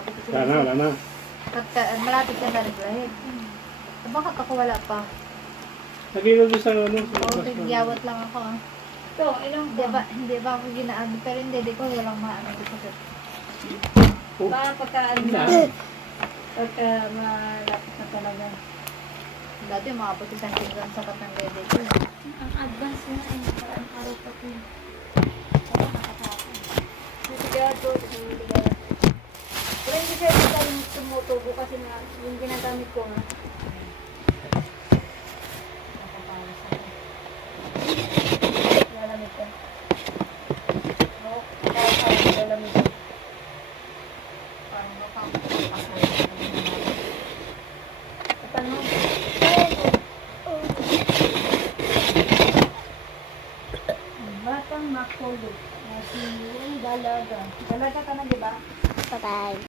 umabot ko Wala na, wala na. malapit ka na rin. Bakit ako wala pa? Nagino doon sa ano? Oo, tigyawat lang ako ah. Ito, ilang Hindi ba ako ginaano, pero hindi ko walang maano dito sa... Baka pagka pagka malapit na talaga. Dati umabot isang kinggan sa katang dede ko. Ang advance na eh. Parang araw pa ko yun. Oo, nakakapon. Sigado, sigado. Pero hindi siya yung tumutubo kasi nga yung ginagamit ko nga. Nakakapalas ako. Lalamig ka. Oo, kaya lalamig ka. Parang nakakapon.